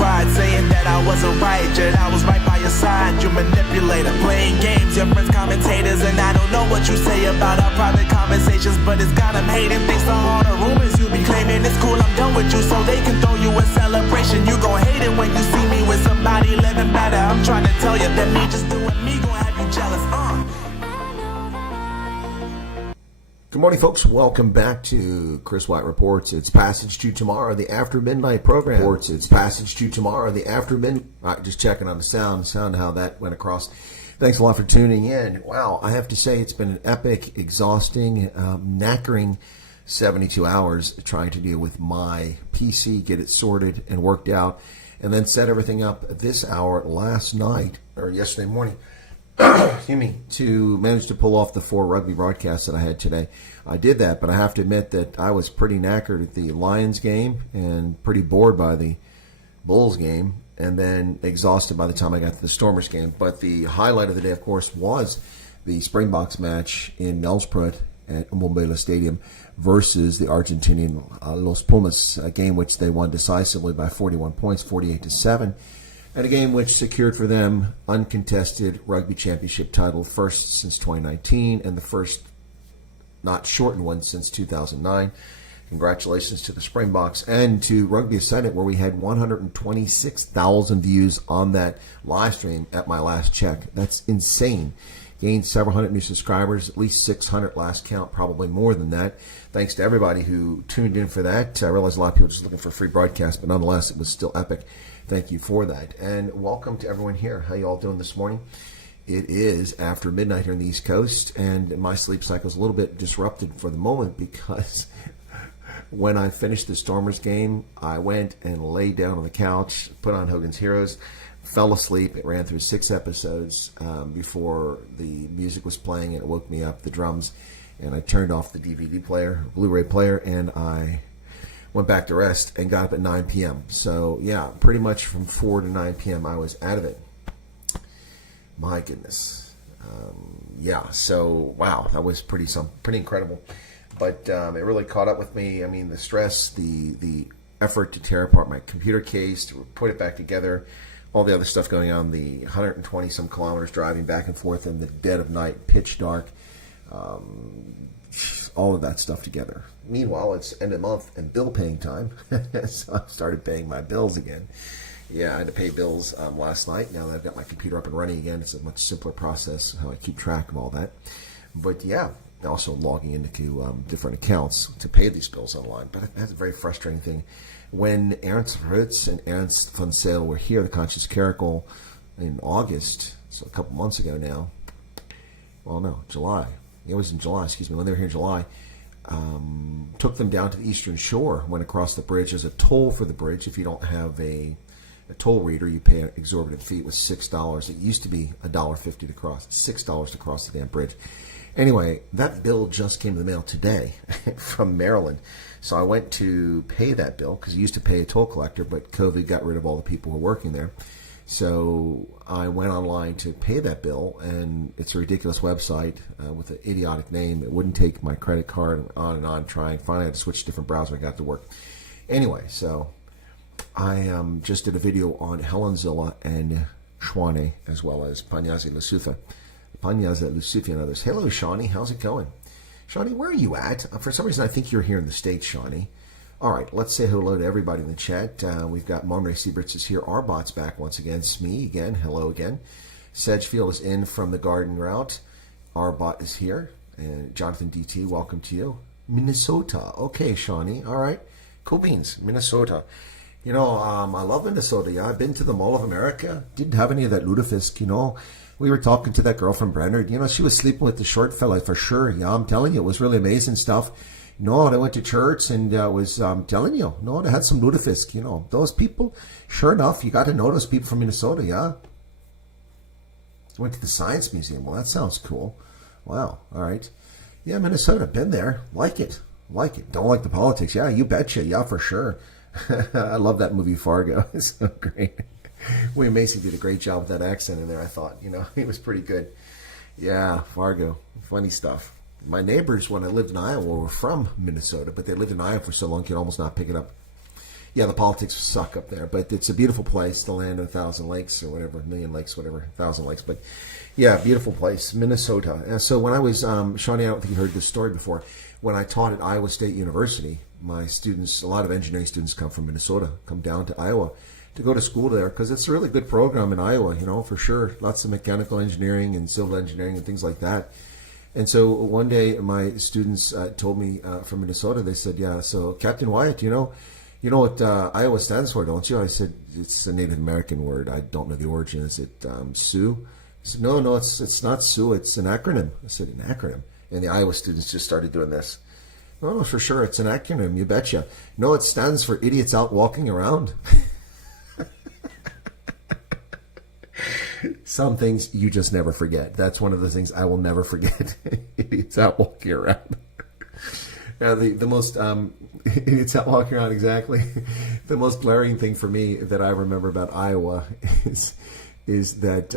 cried, saying that I wasn't right, yet I was right by your side. You manipulator, playing games, your friends commentators, and I don't know what you say about our private conversations, but it's got them hating. Thanks to all the rumors you be claiming, it's cool, I'm done with you, so they can throw you a celebration. You gon' hate it when you see me with somebody living better. I'm trying to tell you that me just doing me gon' have you jealous. Good morning, folks. Welcome back to Chris Wyatt Reports. It's Passage to Tomorrow, the After Midnight program. It's Passage to Tomorrow, the After Midnight. All right, just checking on the sound, how that went across. Thanks a lot for tuning in. Wow, I have to say it's been an epic, exhausting, knackering 72 hours trying to deal with my PC, get it sorted and worked out, and then set everything up this hour last night, or yesterday morning. Excuse me, to manage to pull off the 4 rugby broadcasts that I had today. I did that, but I have to admit that I was pretty knackered at the Lions game and pretty bored by the Bulls game, and then exhausted by the time I got to the Stormers game. But the highlight of the day, of course, was the Springboks match in Nelspruit at Mbombela Stadium versus the Argentinian Los Pumas, a game which they won decisively by 41 points, 48-7. And a game which secured for them uncontested Rugby Championship title, first since 2019 and the first not shortened one since 2009. Congratulations to the Springboks and to Rugby Ascendant, where we had 126,000 views on that live stream at my last check. That's insane. Gained several hundred new subscribers, at least 600 last count, probably more than that. Thanks to everybody who tuned in for that. I realize a lot of people are just looking for free broadcasts, but nonetheless, it was still epic. Thank you for that. And welcome to everyone here. How you all doing this morning? It is after midnight here on the East Coast, and my sleep cycle is a little bit disrupted for the moment because when I finished the Stormers game, I went and laid down on the couch, put on Hogan's Heroes, fell asleep. It ran through 6 episodes before the music was playing, and it woke me up, the drums, and I turned off the DVD player, Blu-ray player, and I went back to rest and got up at 9 p.m. So, yeah, pretty much from 4 to 9 p.m. I was out of it. My goodness. So, wow, that was pretty incredible. But it really caught up with me. I mean, the stress, the effort to tear apart my computer case, to put it back together, all the other stuff going on, the 120-some kilometers driving back and forth in the dead of night, pitch dark, all of that stuff together. Meanwhile, it's end of month and bill paying time, so I started paying my bills again. Yeah, I had to pay bills last night. Now that I've got my computer up and running again, it's a much simpler process how I keep track of all that. But yeah, also logging into different accounts to pay these bills online. But that's a very frustrating thing. When Ernst Ritz and Ernst von Sale were here, the Conscious Caracal, in August, so a couple months ago now, well, no, July. It was in July, when they were here in July, took them down to the Eastern Shore, went across the bridge. There's a toll for the bridge. If you don't have a toll reader, you pay an exorbitant fee. It was $6. It used to be $1.50 to cross, $6 to cross the damn bridge. Anyway, that bill just came in the mail today from Maryland. So I went to pay that bill because you used to pay a toll collector, but COVID got rid of all the people who were working there. So I went online to pay that bill, and it's a ridiculous website with an idiotic name. It wouldn't take my credit card, and on trying. Finally, I had to switch to a different browser. I got to work. Anyway, so I just did a video on Helenzilla and Schwane, as well as Panyazi Lusufa and others. Hello, Shawnee. How's it going? Shawnee, where are you at? For some reason, I think you're here in the States, Shawnee. All right, let's say hello to everybody in the chat. We've got Monray Sieberts is here. Arbot's back once again. Smee again. Hello again. Sedgefield is in from the garden route. Arbot is here. And Jonathan DT, welcome to you. Minnesota. Okay, Shawnee. All right. Cool beans. Minnesota. You know, I love Minnesota. Yeah, I've been to the Mall of America. Didn't have any of that lutefisk, you know. We were talking to that girl from Brennard. You know, she was sleeping with the short fella for sure. Yeah, I'm telling you, it was really amazing stuff. No, they went to church and was telling you, no, they had some lutefisk, you know. Those people, sure enough, you got to know those people from Minnesota, yeah. Went to the Science Museum. Well, that sounds cool. Wow, all right. Yeah, Minnesota, been there. Like it. Don't like the politics. Yeah, you betcha. Yeah, for sure. I love that movie Fargo. It's so great. William Macy did a great job with that accent in there, I thought. You know, he was pretty good. Yeah, Fargo. Funny stuff. My neighbors, when I lived in Iowa, were from Minnesota, but they lived in Iowa for so long you could almost not pick it up. Yeah, the politics suck up there, but it's a beautiful place, the land of 1,000 lakes or whatever, 1,000,000 lakes, whatever, 1,000 lakes. But yeah, beautiful place, Minnesota. And so when I was, Shawnee, I don't think you heard this story before. When I taught at Iowa State University, my students, a lot of engineering students come from Minnesota, come down to Iowa to go to school there because it's a really good program in Iowa, for sure. Lots of mechanical engineering and civil engineering and things like that. And so one day my students told me from Minnesota, they said, yeah, so Captain Wyatt, you know what Iowa stands for, don't you? I said, it's a Native American word. I don't know the origin. Is it Sioux? I said, no, it's not Sioux. It's an acronym. I said, an acronym. And the Iowa students just started doing this. No, for sure, it's an acronym. You betcha. No, it stands for idiots out walking around. Some things you just never forget. That's one of the things I will never forget. Idiots out walking around. Now, the most idiots out walking around, exactly. The most glaring thing for me that I remember about Iowa is that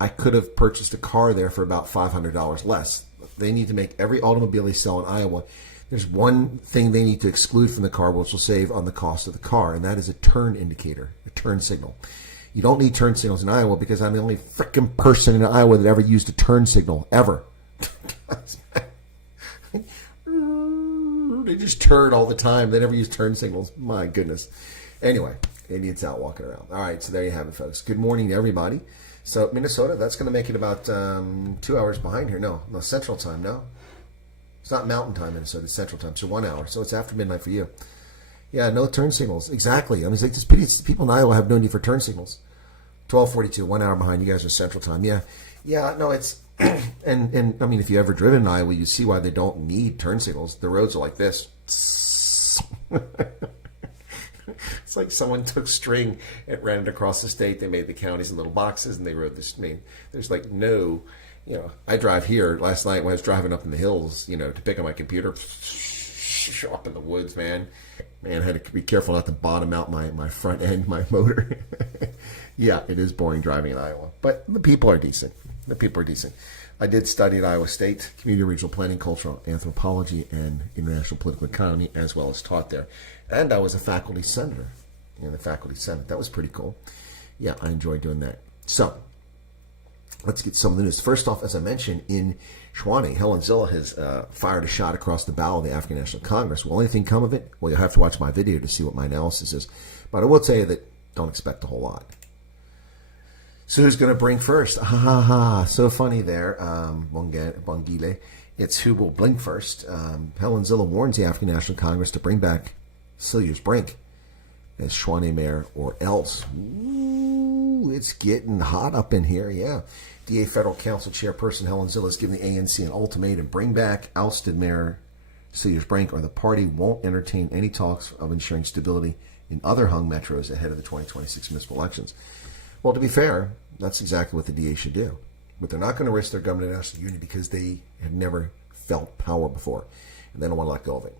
I could have purchased a car there for about $500 less. They need to make every automobile they sell in Iowa. There's one thing they need to exclude from the car, which will save on the cost of the car, and that is a turn indicator, a turn signal. You don't need turn signals in Iowa because I'm the only freaking person in Iowa that ever used a turn signal, ever. They just turn all the time. They never use turn signals. My goodness. Anyway, idiots out walking around. All right, so there you have it, folks. Good morning to everybody. So Minnesota, that's going to make it about 2 hours behind here. No, Central Time, no. It's not Mountain Time, Minnesota. It's Central Time, so 1 hour. So it's after midnight for you. Yeah, no turn signals. Exactly. I mean, it's like this pity. People in Iowa have no need for turn signals. 12:42, 1 hour behind. You guys are Central Time. Yeah, no, it's... and I mean, if you ever driven in Iowa, you see why they don't need turn signals. The roads are like this. It's like someone took string and ran it across the state. They made the counties in little boxes, and they wrote this. I mean, there's like no, I drive here. Last night when I was driving up in the hills, to pick up my computer, up in the woods, man, I had to be careful not to bottom out my front end, my motor. Yeah, it is boring driving in Iowa, but the people are decent. I did study at Iowa State, Community Regional Planning, Cultural Anthropology, and International Political Economy, as well as taught there. And I was a faculty senator in the faculty senate. That was pretty cool. Yeah, I enjoyed doing that. So, let's get some of the news. First off, as I mentioned, in Shawnee, Helene Zilla has fired a shot across the bow of the African National Congress. Will anything come of it? Well, you'll have to watch my video to see what my analysis is. But I will tell you that don't expect a whole lot. So who's going to bring first? Ha ha ha. So funny there. Bongile. It's who will blink first. Helene Zilla warns the African National Congress to bring back Celia's Brink as Shawnee mayor or else. Ooh, it's getting hot up in here. Yeah. DA Federal Council Chairperson Helene Zilla has given the ANC an ultimatum. Bring back ousted Mayor Celia's Brink or the party won't entertain any talks of ensuring stability in other hung metros ahead of the 2026 municipal elections. Well, to be fair, that's exactly what the DA should do. But they're not going to risk their government and national unity because they have never felt power before, and they don't want to let go of it.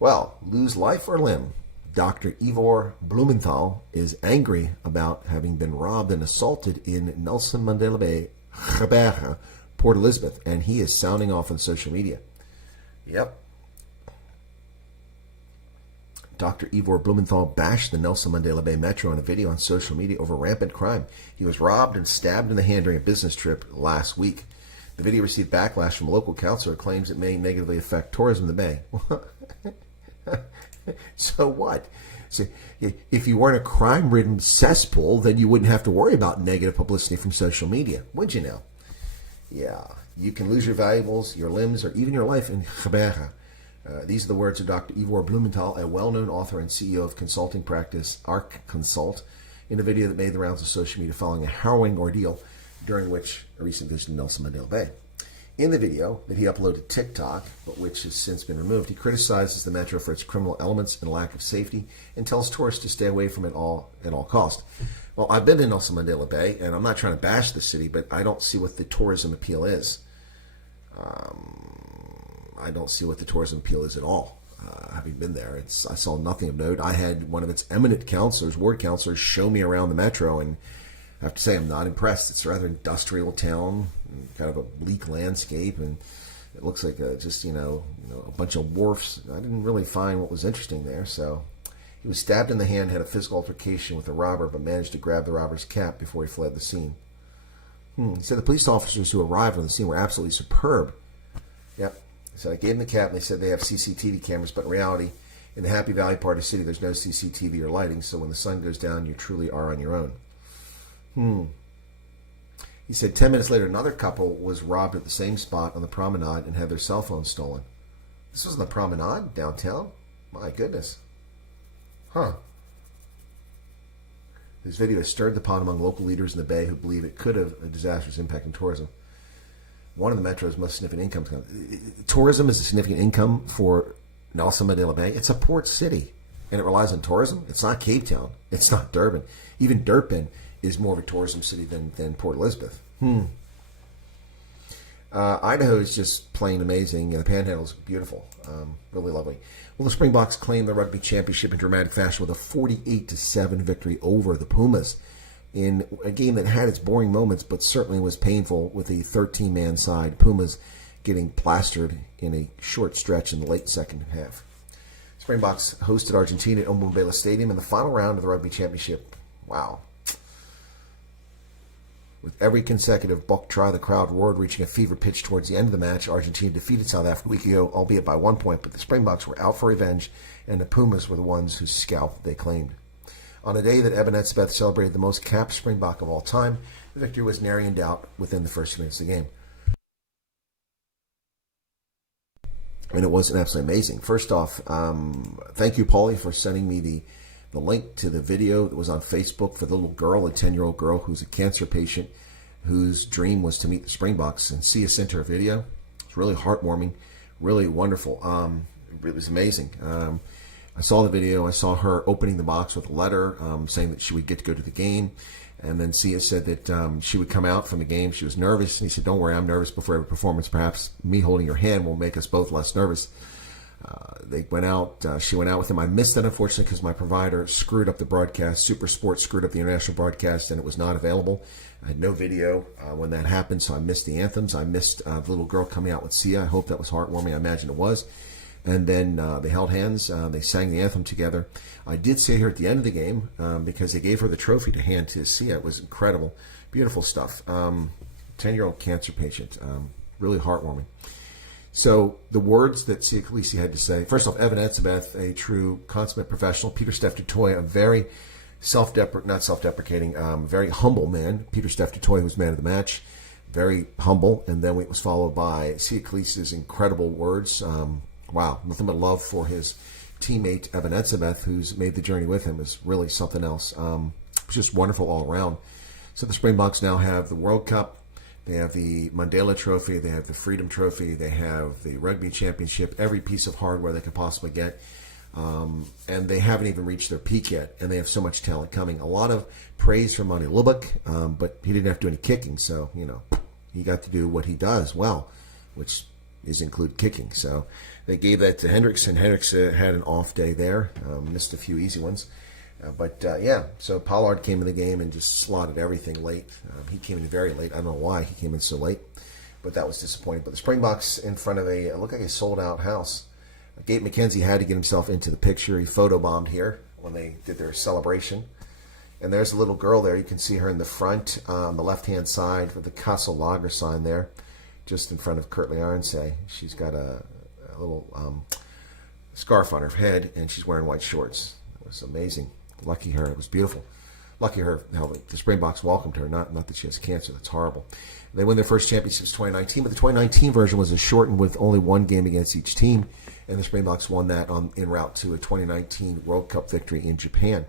Well, lose life or limb. Dr. Ivor Blumenthal is angry about having been robbed and assaulted in Nelson Mandela Bay, Port Elizabeth, and he is sounding off on social media. Yep. Dr. Ivor Blumenthal bashed the Nelson Mandela Bay Metro in a video on social media over rampant crime. He was robbed and stabbed in the hand during a business trip last week. The video received backlash from a local councillor who claims it may negatively affect tourism in the Bay. So what? So if you weren't a crime-ridden cesspool, then you wouldn't have to worry about negative publicity from social media, would you now? Yeah, you can lose your valuables, your limbs, or even your life in Hezbollah. These are the words of Dr. Ivor Blumenthal, a well-known author and CEO of consulting practice Arc Consult, in a video that made the rounds of social media following a harrowing ordeal during which a recent visit to Nelson Mandela Bay. In the video that he uploaded to TikTok, but which has since been removed, he criticizes the metro for its criminal elements and lack of safety and tells tourists to stay away from it at all cost. Well, I've been to Nelson Mandela Bay, and I'm not trying to bash the city, but I don't see what the tourism appeal is. I don't see what the tourism appeal is at all. Having been there, I saw nothing of note. I had one of its eminent councilors, ward councilors, show me around the metro, and I have to say I'm not impressed. It's a rather industrial town, kind of a bleak landscape, and it looks like just a bunch of wharfs. I didn't really find what was interesting there, so He was stabbed in the hand, had a physical altercation with a robber, but managed to grab the robber's cap before he fled the scene. He said the police officers who arrived on the scene were absolutely superb. Yep. He said, I gave them the cap, and they said they have CCTV cameras, but in reality, in the Happy Valley part of the city, there's no CCTV or lighting, so when the sun goes down, you truly are on your own. He said 10 minutes later, another couple was robbed at the same spot on the promenade and had their cell phones stolen. This was on the promenade downtown? My goodness. Huh. This video has stirred the pot among local leaders in the Bay who believe it could have a disastrous impact on tourism. One of the metro's most significant income. Tourism is a significant income for Nelson Mandela Bay. It's a port city, and it relies on tourism. It's not Cape Town. It's not Durban. Even Durban is more of a tourism city than Port Elizabeth. Idaho is just plain amazing. The Panhandle is beautiful, really lovely. Well, the Springboks claimed the Rugby Championship in dramatic fashion with a 48-7 victory over the Pumas in a game that had its boring moments, but certainly was painful with a 13-man side. Pumas getting plastered in a short stretch in the late second half. Springboks hosted Argentina at Ombela Stadium in the final round of the Rugby Championship. Wow. With every consecutive buck try, the crowd roared, reaching a fever pitch towards the end of the match. Argentina defeated South Africa a week ago, albeit by 1 point, but the Springboks were out for revenge, and the Pumas were the ones whose scalp they claimed. On a day that Ebenezer celebrated the most capped Springbok of all time, the victory was nary in doubt within the first minutes of the game. And it was absolutely amazing. First off, thank you, Paulie, for sending me the link to the video that was on Facebook for the little girl, a 10-year-old girl who's a cancer patient whose dream was to meet the Springboks, and Sia sent her a video. It's really heartwarming, really wonderful. It was amazing. I saw the video. I saw her opening the box with a letter saying that she would get to go to the game, and then Sia said that she would come out from the game. She was nervous, and he said, don't worry, I'm nervous before every performance. Perhaps me holding your hand will make us both less nervous. They went out. She went out with him. I missed that, unfortunately, because my provider screwed up the broadcast. Super Sports screwed up the international broadcast, and it was not available. I had no video when that happened, so I missed the anthems. I missed the little girl coming out with Sia. I hope that was heartwarming. I imagine it was. And then they held hands. They sang the anthem together. I did see her at the end of the game because they gave her the trophy to hand to Sia. It was incredible. Beautiful stuff. 10-year-old cancer patient. Really heartwarming. So the words that Sia Khaleesi had to say, first off, Evan Etzebeth, a true consummate professional. Peter Steph Dutoy, a very very humble man. Peter Steph Dutoy, who was man of the match, very humble. And then it was followed by Sia Khaleesi's incredible words. Wow, nothing but love for his teammate, Evan Etzebeth, who's made the journey with him, is really something else. Just wonderful all around. So the Springboks now have the World Cup. They have the Mandela Trophy. They have the Freedom Trophy. They have the Rugby Championship, every piece of hardware they could possibly get. And they haven't even reached their peak yet, and they have so much talent coming. A lot of praise from Monty Lubbock, but he didn't have to do any kicking, so, he got to do what he does well, which is include kicking. So they gave that to Hendricks, and Hendricks had an off day there, missed a few easy ones. So Pollard came in the game and just slotted everything late. He came in very late. I don't know why he came in so late, but that was disappointing. But the Springboks in front of it looked like a sold-out house. Gabe McKenzie had to get himself into the picture. He photobombed here when they did their celebration. And there's a little girl there. You can see her in the front on the left-hand side with the Castle Lager sign there, just in front of Kurtley Arnsay. She's got a little scarf on her head, and she's wearing white shorts. It was amazing. Lucky her. It was beautiful. Lucky her. How the Springboks welcomed her. Not that she has cancer. That's horrible. They won their first championships 2019, but the 2019 version was shortened with only one game against each team, and the Springboks won that en route to a 2019 World Cup victory in Japan.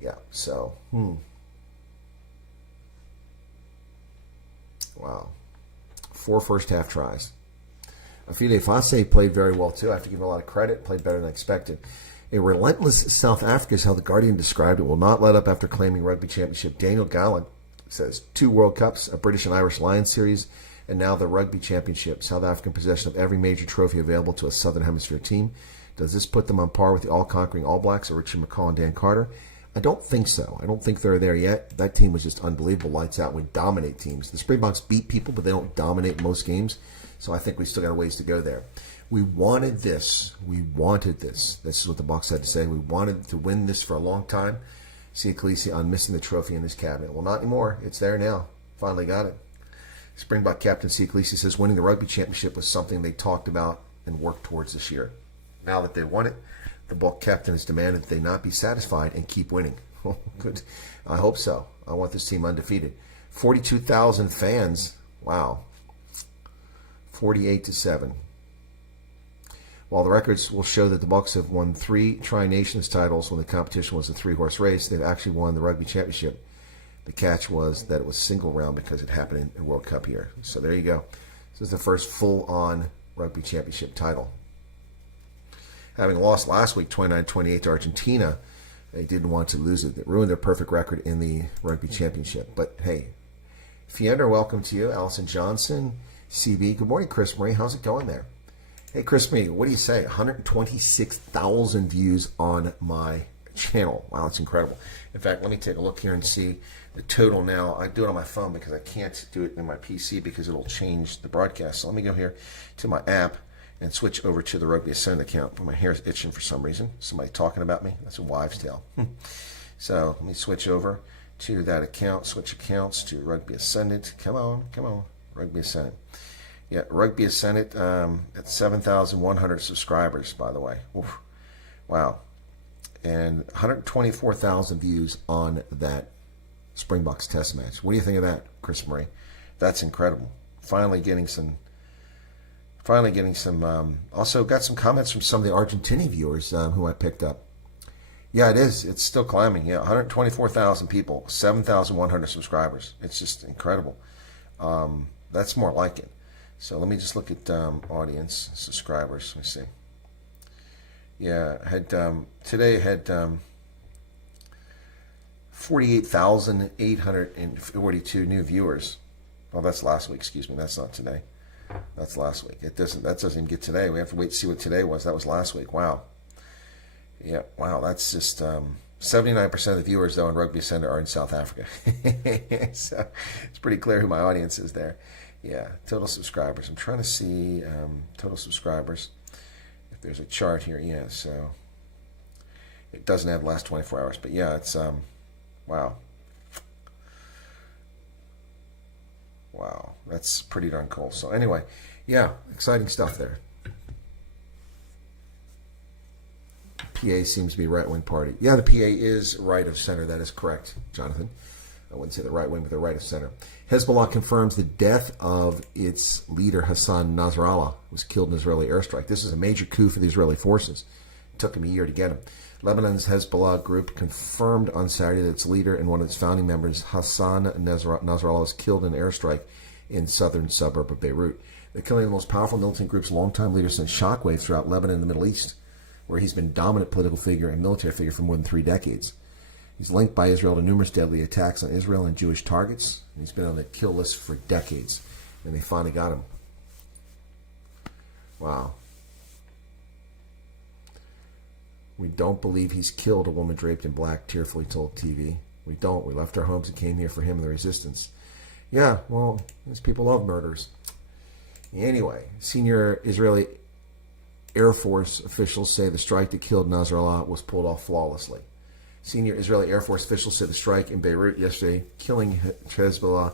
Yeah, so, Wow. 4 first-half tries. Afide Fase played very well, too. I have to give him a lot of credit. Played better than expected. A relentless South Africa is how The Guardian described it. Will not let up after claiming Rugby Championship. Daniel Gallen says 2 World Cups, a British and Irish Lions series, and now the Rugby Championship. South African possession of every major trophy available to a Southern Hemisphere team. Does this put them on par with the all-conquering All Blacks of Richard McCaw and Dan Carter? I don't think so. I don't think they're there yet. That team was just unbelievable. Lights out. We dominate teams. The Springboks beat people, but they don't dominate most games. So I think we still got a ways to go there. We wanted this. We wanted this. This is what the Bucs had to say. We wanted to win this for a long time. See Khaleesi on missing the trophy in his cabinet. Well, not anymore. It's there now. Finally got it. Springbok captain C. Khaleesi says winning the Rugby Championship was something they talked about and worked towards this year. Now that they won it, the Buck captain has demanded that they not be satisfied and keep winning. Good. I hope so. I want this team undefeated. 42,000 fans. Wow. 48-7. While the records will show that the Bucs have won 3 Tri-Nations titles when the competition was a 3-horse race, they've actually won the Rugby Championship. The catch was that it was single round because it happened in World Cup here. So there you go. This is the first full-on Rugby Championship title. Having lost last week 29-28 to Argentina, they didn't want to lose it. It ruined their perfect record in the Rugby Championship. But hey, Fiona, welcome to you. Allison Johnson, CB. Good morning, Chris Marie. How's it going there? Hey, Chris Marie, what do you say? 126,000 views on my channel. Wow, that's incredible. In fact, let me take a look here and see the total now. I do it on my phone because I can't do it in my PC because it'll change the broadcast. So let me go here to my app and switch over to the Rugby Ascend account. But my hair's itching for some reason. Somebody talking about me. That's a wives' tale. So let me switch over to that account. Switch accounts to Rugby Ascendant. Come on, come on. Rugby Ascendant. Yeah, Rugby Ascendant at 7,100 subscribers, by the way. Oof. Wow. And 124,000 views on that Springboks test match. What do you think of that, Chris Murray? That's incredible. Finally getting some. Also got some comments from some of the Argentinian viewers who I picked up. Yeah, it is. It's still climbing. Yeah, 124,000 people, 7,100 subscribers. It's just incredible. That's more like it. So let me just look at audience subscribers. Let me see. Yeah, today I had 48,842 new viewers. Oh, that's last week. Excuse me. That's not today. That's last week. That doesn't even get today. We have to wait to see what today was. That was last week. Wow. Yeah. Wow. That's just 79% of the viewers though in Rugby Center are in South Africa. So it's pretty clear who my audience is there. Yeah. Total subscribers. I'm trying to see total subscribers. If there's a chart here, yeah. So it doesn't have the last 24 hours, but yeah, it's wow. Wow, that's pretty darn cool. So anyway, yeah, exciting stuff there. PA seems to be right-wing party. Yeah, the PA is right of center. That is correct, Jonathan. I wouldn't say the right wing, but the right of center. Hezbollah confirms the death of its leader, Hassan Nasrallah, who was killed in an Israeli airstrike. This is a major coup for the Israeli forces. It took him a year to get him. Lebanon's Hezbollah group confirmed on Saturday that its leader and one of its founding members, Hassan Nasrallah, was killed in an airstrike in southern suburb of Beirut. The killing of the most powerful militant group's longtime leader sent shockwaves throughout Lebanon and the Middle East, where he's been a dominant political figure and military figure for more than 3 decades. He's linked by Israel to numerous deadly attacks on Israel and Jewish targets. And he's been on the kill list for decades. And they finally got him. Wow. We don't believe he's killed, a woman draped in black tearfully told TV. We don't. We left our homes and came here for him and the resistance. Yeah, well, these people love murders. Anyway, senior Israeli Air Force officials say the strike that killed Nasrallah was pulled off flawlessly. Senior Israeli Air Force officials said the strike in Beirut yesterday, killing Hezbollah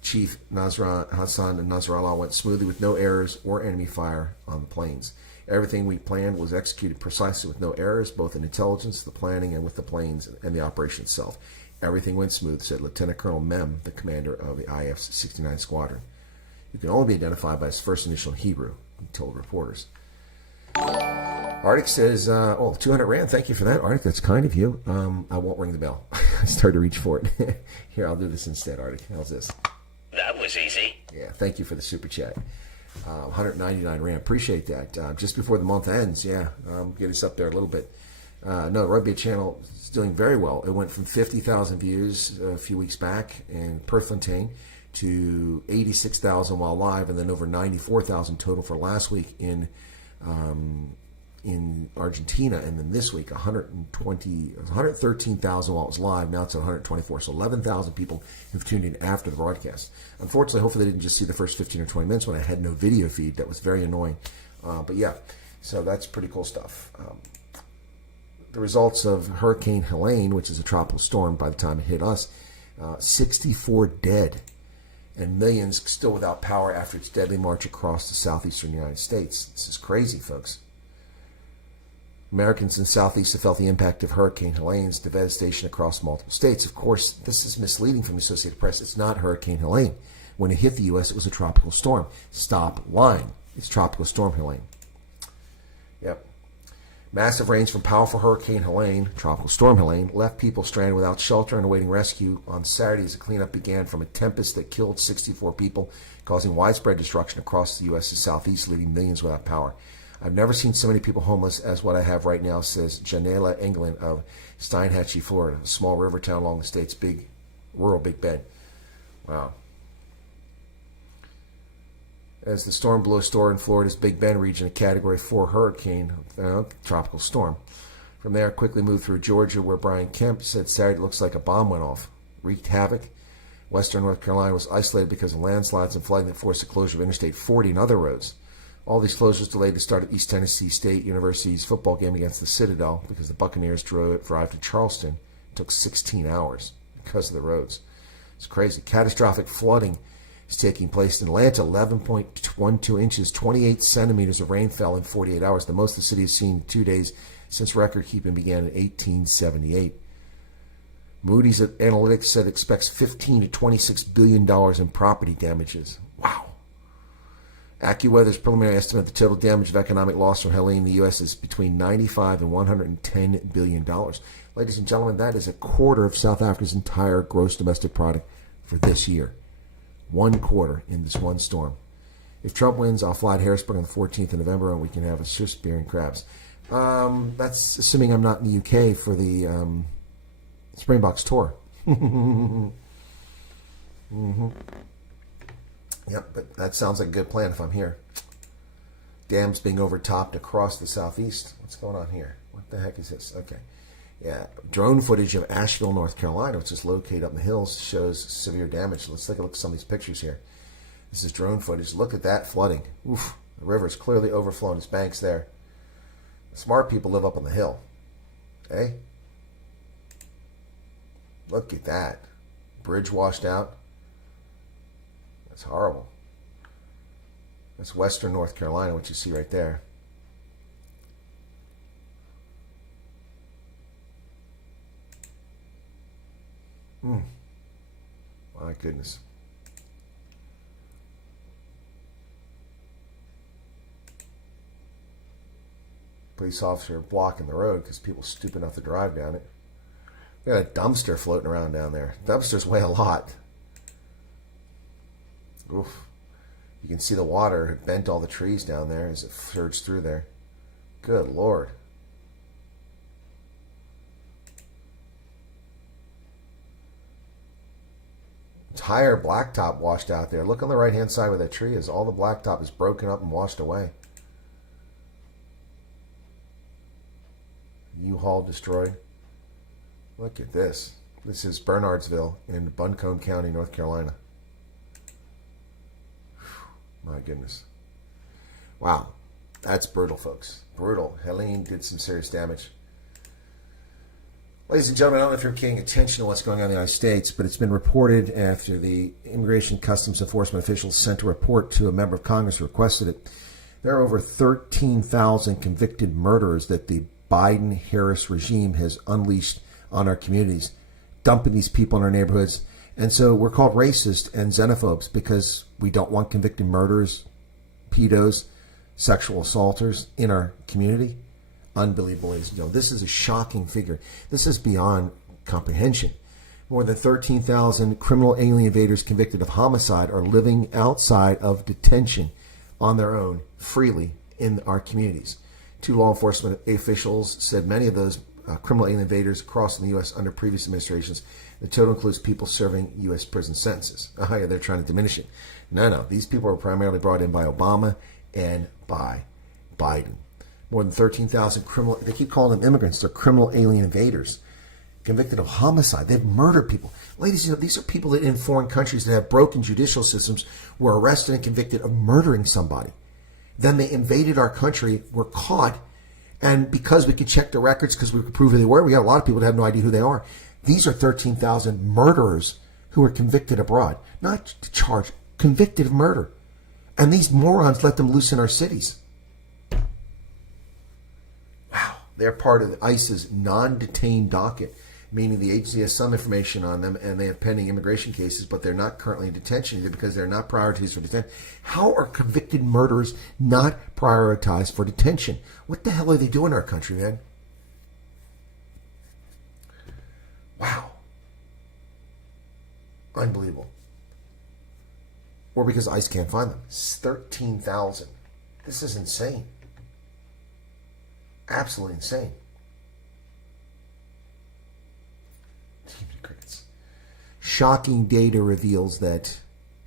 chief Hassan Nasrallah, went smoothly with no errors or enemy fire on the planes. Everything we planned was executed precisely with no errors, both in intelligence, the planning, and with the planes and the operation itself. Everything went smooth, said Lieutenant Colonel Mem, the commander of the IF's 69 Squadron. He can only be identified by his first initial in Hebrew, he told reporters. Arctic says, 200 Rand. Thank you for that, Arctic. That's kind of you. I won't ring the bell. I started to reach for it. Here, I'll do this instead, Arctic. How's this? That was easy. Yeah, thank you for the super chat. 199 Rand. Appreciate that. Just before the month ends, yeah, get us up there a little bit. No, Rugby Channel is doing very well. It went from 50,000 views a few weeks back in Perthfontein to 86,000 while live, and then over 94,000 total for last week in Argentina, and then this week 113,000 while it was live. Now it's at 124, so 11,000 people have tuned in after the broadcast. Unfortunately, hopefully they didn't just see the first 15 or 20 minutes when I had no video feed. That was very annoying. But yeah, so that's pretty cool stuff. The results of Hurricane Helene, which is a tropical storm by the time it hit us, 64 dead and millions still without power after its deadly march across the southeastern United States. This is crazy, folks. Americans in the Southeast have felt the impact of Hurricane Helene's devastation across multiple states. Of course, this is misleading from the Associated Press. It's not Hurricane Helene. When it hit the U.S., it was a tropical storm. Stop lying. It's Tropical Storm Helene. Yep. Massive rains from powerful Hurricane Helene, Tropical Storm Helene, left people stranded without shelter and awaiting rescue on Saturday as the cleanup began from a tempest that killed 64 people, causing widespread destruction across the U.S.'s southeast, leaving millions without power. I've never seen so many people homeless as what I have right now, says Janela Englund of Steinhatchee, Florida, a small river town along the state's rural Big Bend. Wow. As the storm blew ashore in Florida's Big Bend region, a Category 4 hurricane, tropical storm. From there, it quickly moved through Georgia, where Brian Kemp said Saturday looks like a bomb went off. Wreaked havoc. Western North Carolina was isolated because of landslides and flooding that forced the closure of Interstate 40 and other roads. All these closures delayed the start of East Tennessee State University's football game against the Citadel because the Buccaneers drive to Charleston. It took 16 hours because of the roads. It's crazy. Catastrophic flooding is taking place in Atlanta. 11.12 inches, 28 centimeters of rain fell in 48 hours, the most the city has seen in 2 days since record-keeping began in 1878. Moody's Analytics said it expects $15 to $26 billion in property damages. Wow. AccuWeather's preliminary estimate of the total damage of economic loss from Helene in the U.S. is between $95 and $110 billion. Ladies and gentlemen, that is a quarter of South Africa's entire gross domestic product for this year. 1/4 in this one storm. If Trump wins, I'll fly to Harrisburg on the 14th of November and we can have a Swiss beer and crabs. That's assuming I'm not in the UK for the Springboks tour. Yep, but that sounds like a good plan if I'm here. Dams being overtopped across the southeast. What's going on here? What the heck is this? Okay. Yeah, drone footage of Asheville, North Carolina, which is located up in the hills, shows severe damage. Let's take a look at some of these pictures here. This is drone footage. Look at that flooding. Oof, the river is clearly overflowing its banks there. The smart people live up on the hill. Okay? Look at that. Bridge washed out. That's horrible. That's western North Carolina, what you see right there. My goodness. Police officer blocking the road because people stupid enough to drive down it. We got a dumpster floating around down there. Dumpsters weigh a lot. Oof. You can see the water had bent all the trees down there as it surged through there. Good Lord. Entire blacktop washed out there. Look on the right hand side where that tree is. All the blacktop is broken up and washed away. U-Haul destroyed. Look at this. This is Bernardsville in Buncombe County, North Carolina. My goodness. Wow. That's brutal, folks. Brutal. Helene did some serious damage. Ladies and gentlemen, I don't know if you're paying attention to what's going on in the United States, but it's been reported after the Immigration Customs Enforcement officials sent a report to a member of Congress who requested it. There are over 13,000 convicted murderers that the Biden-Harris regime has unleashed on our communities, dumping these people in our neighborhoods. And so we're called racist and xenophobes because we don't want convicted murderers, pedos, sexual assaulters in our community. Unbelievable, ladies and gentlemen. This is a shocking figure. This is beyond comprehension. More than 13,000 criminal alien invaders convicted of homicide are living outside of detention on their own, freely, in our communities. 2 law enforcement officials said many of those criminal alien invaders crossed in the U.S. under previous administrations. The total includes people serving U.S. prison sentences. Oh, yeah, they're trying to diminish it. No. These people were primarily brought in by Obama and by Biden. More than 13,000 criminal, they keep calling them immigrants. They're criminal alien invaders convicted of homicide. They've murdered people. Ladies, these are people that in foreign countries that have broken judicial systems were arrested and convicted of murdering somebody. Then they invaded our country, were caught, and because we could check the records, because we could prove who they were, we got a lot of people that have no idea who they are. These are 13,000 murderers who were convicted abroad, not charged, convicted of murder. And these morons let them loose in our cities. Wow. They're part of ICE's non-detained docket, meaning the agency has some information on them and they have pending immigration cases, but they're not currently in detention either because they're not prioritized for detention. How are convicted murderers not prioritized for detention? What the hell are they doing in our country, man? Wow. Unbelievable. Or because ICE can't find them. 13,000. This is insane. Absolutely insane. Crickets. Shocking data reveals that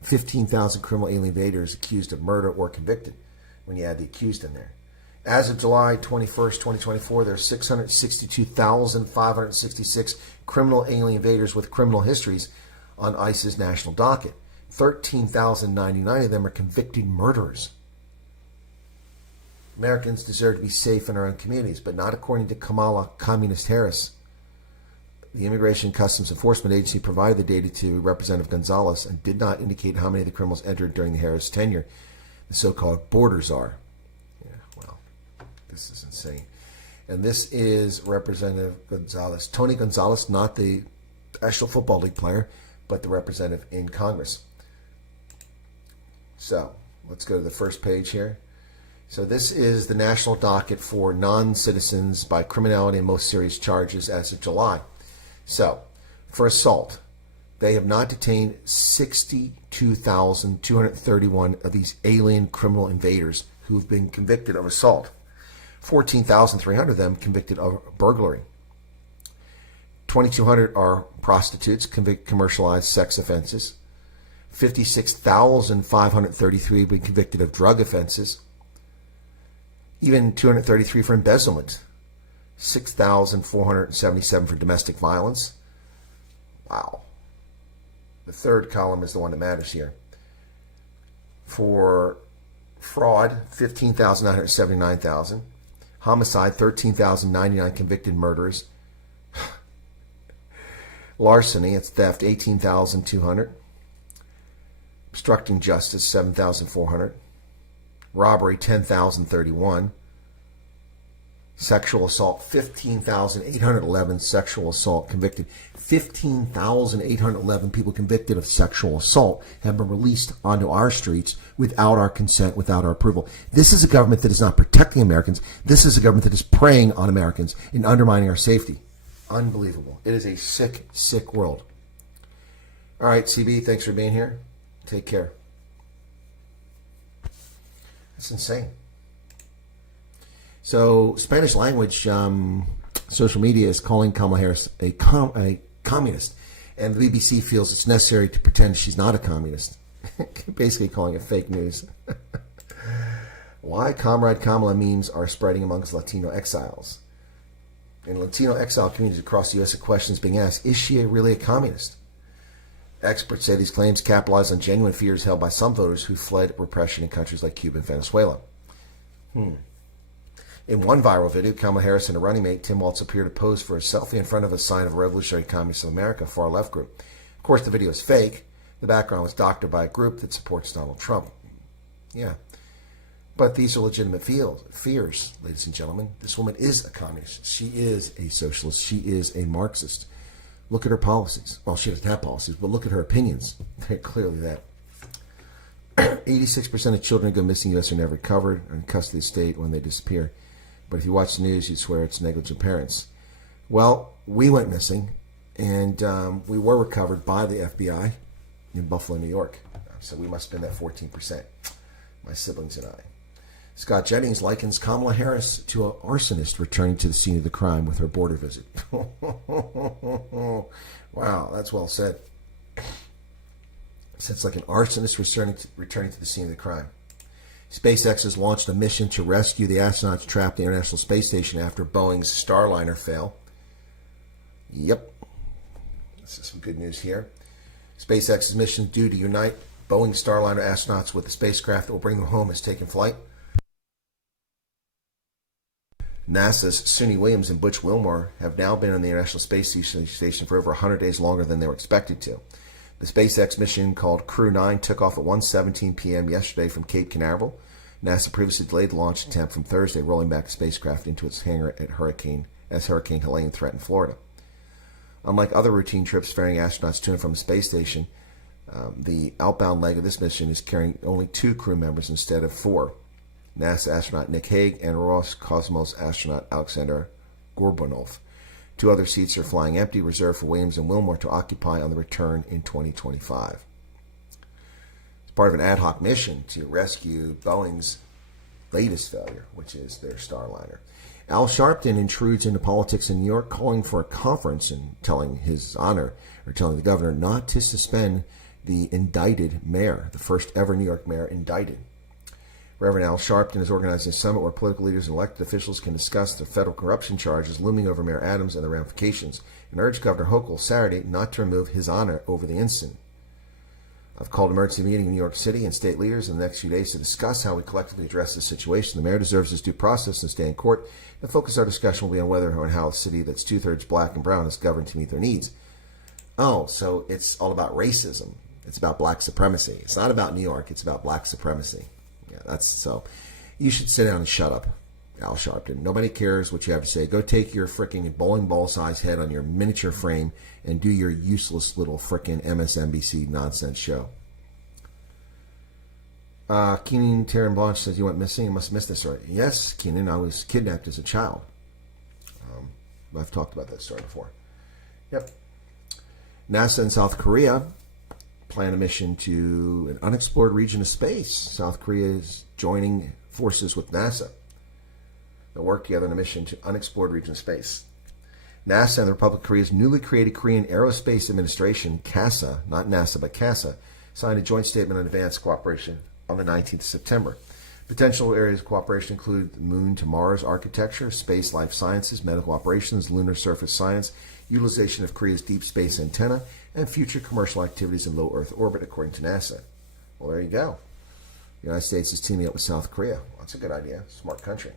15,000 criminal alien invaders accused of murder or convicted when you add the accused in there. As of July 21st, 2024, there are 662,566 criminal alien invaders with criminal histories on ICE's national docket. 13,099 of them are convicted murderers. Americans deserve to be safe in our own communities, but not according to Kamala Communist Harris. The Immigration and Customs Enforcement Agency provided the data to Representative Gonzalez and did not indicate how many of the criminals entered during the Harris tenure, the so-called border czar. Yeah, well, this is insane. And this is Representative Gonzalez. Tony Gonzalez, not the National Football League player, but the representative in Congress. So, let's go to the first page here. So this is the national docket for non-citizens by criminality and most serious charges as of July. So, for assault, they have not detained 62,231 of these alien criminal invaders who have been convicted of assault. 14,300 of them convicted of burglary. 2,200 are prostitutes, commercialized sex offenses. 56,533 have been convicted of drug offenses. Even 233 for embezzlement. 6,477 for domestic violence. Wow. The third column is the one that matters here. For fraud, 15,979,000. Homicide, 13,099 convicted murderers. Larceny, it's theft, 18,200. Obstructing justice, 7,400. Robbery, 10,031. Sexual assault, 15,811 sexual assault convicted. 15,811 people convicted of sexual assault have been released onto our streets without our consent, without our approval. This is a government that is not protecting Americans. This is a government that is preying on Americans and undermining our safety. Unbelievable. It is a sick, sick world. All right, CB, thanks for being here. Take care. It's insane. So, Spanish language social media is calling Kamala Harris a communist, and the BBC feels it's necessary to pretend she's not a communist, basically calling it fake news. Why Comrade Kamala memes are spreading amongst Latino exiles. In Latino exile communities across the U.S., a question is being asked, is she really a communist? Experts say these claims capitalize on genuine fears held by some voters who fled repression in countries like Cuba and Venezuela. In one viral video, Kamala Harris and her running mate, Tim Walz, appear to pose for a selfie in front of a sign of a Revolutionary Communists of America far-left group. Of course, the video is fake. The background was doctored by a group that supports Donald Trump. Yeah. But these are legitimate fears, ladies and gentlemen. This woman is a communist. She is a socialist. She is a Marxist. Look at her policies. Well, she doesn't have policies, but look at her opinions. They're clearly that. 86% of children who go missing in the U.S. are never recovered or in custody of the state when they disappear. But if you watch the news, you'd swear it's negligent parents. Well, we went missing, and we were recovered by the FBI in Buffalo, New York. So we must have been that 14%, my siblings and I. Scott Jennings likens Kamala Harris to an arsonist returning to the scene of the crime with her border visit. Wow, that's well said. So it's like an arsonist returning to the scene of the crime. SpaceX has launched a mission to rescue the astronauts trapped in the International Space Station after Boeing's Starliner fail. Yep. This is some good news here. SpaceX's mission due to unite Boeing Starliner astronauts with the spacecraft that will bring them home has taken flight. NASA's Suni Williams and Butch Wilmore have now been on the International Space Station for over 100 days longer than they were expected to. The SpaceX mission called Crew 9 took off at 1:17 p.m. yesterday from Cape Canaveral. NASA previously delayed the launch attempt from Thursday, rolling back the spacecraft into its hangar at Hurricane Helene threatened Florida. Unlike other routine trips ferrying astronauts to and from the space station, the outbound leg of this mission is carrying only 2 crew members instead of 4. NASA astronaut Nick Hague and Roscosmos astronaut Alexander Gorbunov. 2 other seats are flying empty, reserved for Williams and Wilmore to occupy on the return in 2025. It's part of an ad hoc mission to rescue Boeing's latest failure, which is their Starliner. Al Sharpton intrudes into politics in New York, calling for a conference and telling the governor not to suspend the indicted mayor, the first ever New York mayor indicted. Reverend Al Sharpton is organizing a summit where political leaders and elected officials can discuss the federal corruption charges looming over Mayor Adams and the ramifications, and urged Governor Hochul Saturday not to remove his honor over the incident. I've called an emergency meeting in New York City and state leaders in the next few days to discuss how we collectively address this situation. The mayor deserves his due process and stay in court. The focus of our discussion will be on whether and how a city that's 2/3 black and brown is governed to meet their needs. Oh, so it's all about racism. It's about black supremacy. It's not about New York. It's about black supremacy. Yeah, that's so. You should sit down and shut up, Al Sharpton. Nobody cares what you have to say. Go take your frickin' bowling ball size head on your miniature frame and do your useless little frickin' MSNBC nonsense show. Keenan Taryn Blanche says you went missing. You must have missed this story. Yes, Keenan, I was kidnapped as a child. I've talked about that story before. Yep. NASA in South Korea plan a mission to an unexplored region of space. South Korea is joining forces with NASA. They'll work together on a mission to unexplored region of space. NASA and the Republic of Korea's newly created Korean Aerospace Administration, KASA, not NASA, but KASA, signed a joint statement on advanced cooperation on the 19th of September. Potential areas of cooperation include the Moon to Mars architecture, space life sciences, medical operations, lunar surface science, utilization of Korea's deep space antenna, and future commercial activities in low Earth orbit, according to NASA. Well, there you go. The United States is teaming up with South Korea. Well, that's a good idea. Smart country.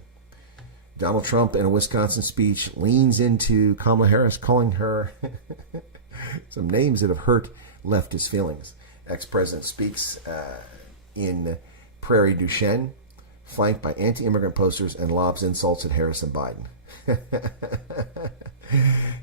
Donald Trump, in a Wisconsin speech, leans into Kamala Harris, calling her some names that have hurt leftist feelings. Ex-president speaks in Prairie du Chien, flanked by anti-immigrant posters, and lobs insults at Harris and Biden.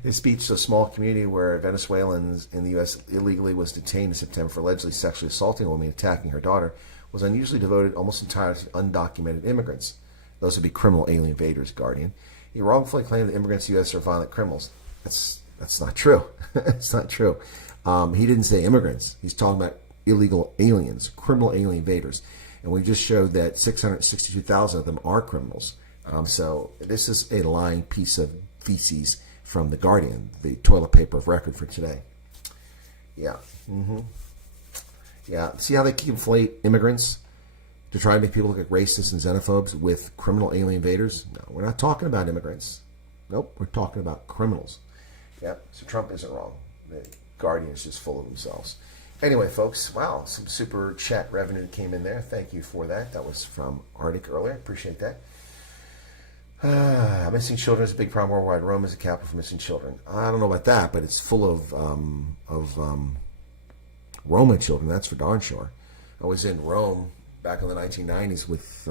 His speech to a small community where Venezuelans in the U.S. illegally was detained in September for allegedly sexually assaulting a woman and attacking her daughter was unusually devoted almost entirely to undocumented immigrants. Those would be criminal alien invaders, Guardian. He wrongfully claimed that immigrants in the U.S. are violent criminals. That's not true. It's not true. He didn't say immigrants. He's talking about illegal aliens, criminal alien invaders. And we just showed that 662,000 of them are criminals. So this is a lying piece of feces from The Guardian, the toilet paper of record for today. Yeah. Yeah. See how they conflate immigrants to try to make people look like racists and xenophobes with criminal alien invaders? No, we're not talking about immigrants. Nope, we're talking about criminals. Yeah, so Trump isn't wrong. The Guardian is just full of themselves. Anyway, folks, wow, some super chat revenue came in there. Thank you for that. That was from Arctic earlier. Appreciate that. Missing children is a big problem worldwide. Rome is a capital for missing children. I don't know about that, but it's full of Roma children. That's for darn sure. I was in Rome back in the 1990s with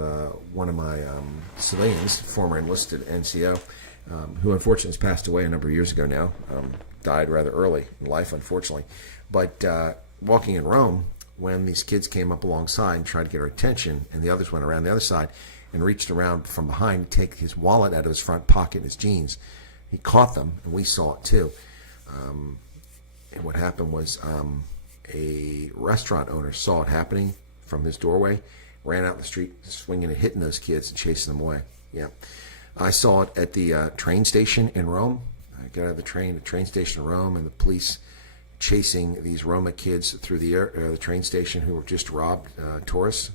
one of my civilians, former enlisted NCO, who unfortunately has passed away a number of years ago now. Died rather early in life, unfortunately. But walking in Rome, when these kids came up alongside and tried to get our attention, and the others went around the other side and reached around from behind to take his wallet out of his front pocket in his jeans. He caught them, and we saw it too. And what happened was a restaurant owner saw it happening from his doorway, ran out in the street, swinging and hitting those kids and chasing them away. Yeah, I saw it at the train station in Rome. I got out of the train station in Rome, and the police chasing these Roma kids through the train station who were just robbed tourists.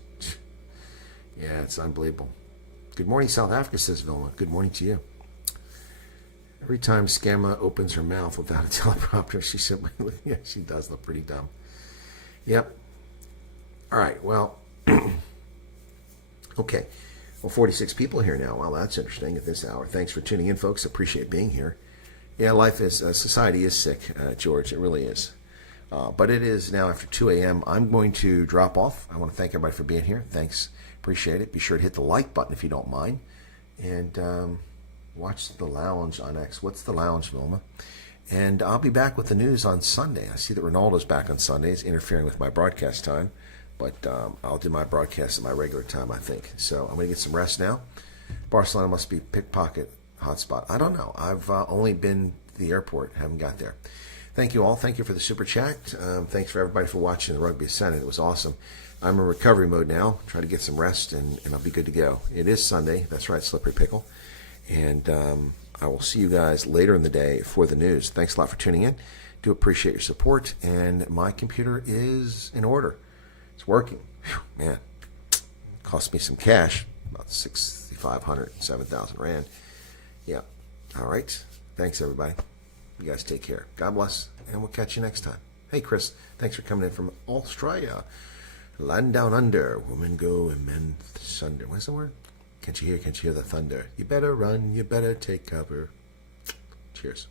Yeah, it's unbelievable. Good morning, South Africa, says Vilma. Good morning to you. Every time Scamma opens her mouth without a teleprompter, she said, yeah, she does look pretty dumb. Yep. All right, well, okay. Well, 46 people here now. Wow, that's interesting at this hour. Thanks for tuning in, folks. Appreciate being here. Yeah, society is sick, George. It really is. But it is now after 2 a.m. I'm going to drop off. I want to thank everybody for being here. Thanks. Appreciate it. Be sure to hit the like button if you don't mind. And watch The Lounge on X. What's The Lounge, Vilma? And I'll be back with the news on Sunday. I see that Ronaldo's back on Sundays, interfering with my broadcast time. But I'll do my broadcast at my regular time, I think. So I'm going to get some rest now. Barcelona must be pickpocket hotspot. I don't know. I've only been to the airport. Haven't got there. Thank you all. Thank you for the super chat. Thanks for everybody for watching the Rugby Senate. It was awesome. I'm in recovery mode now. Try to get some rest, and I'll be good to go. It is Sunday. That's right, Slippery Pickle. And I will see you guys later in the day for the news. Thanks a lot for tuning in. Do appreciate your support. And my computer is in order. It's working. Whew, man, cost me some cash, about 6,500, 7,000 rand. Yeah. All right. Thanks, everybody. You guys take care. God bless, and we'll catch you next time. Hey, Chris, thanks for coming in from Australia. Land down under, women go and men sunder. What's the word? Can't you hear the thunder? You better run, you better take cover. Cheers.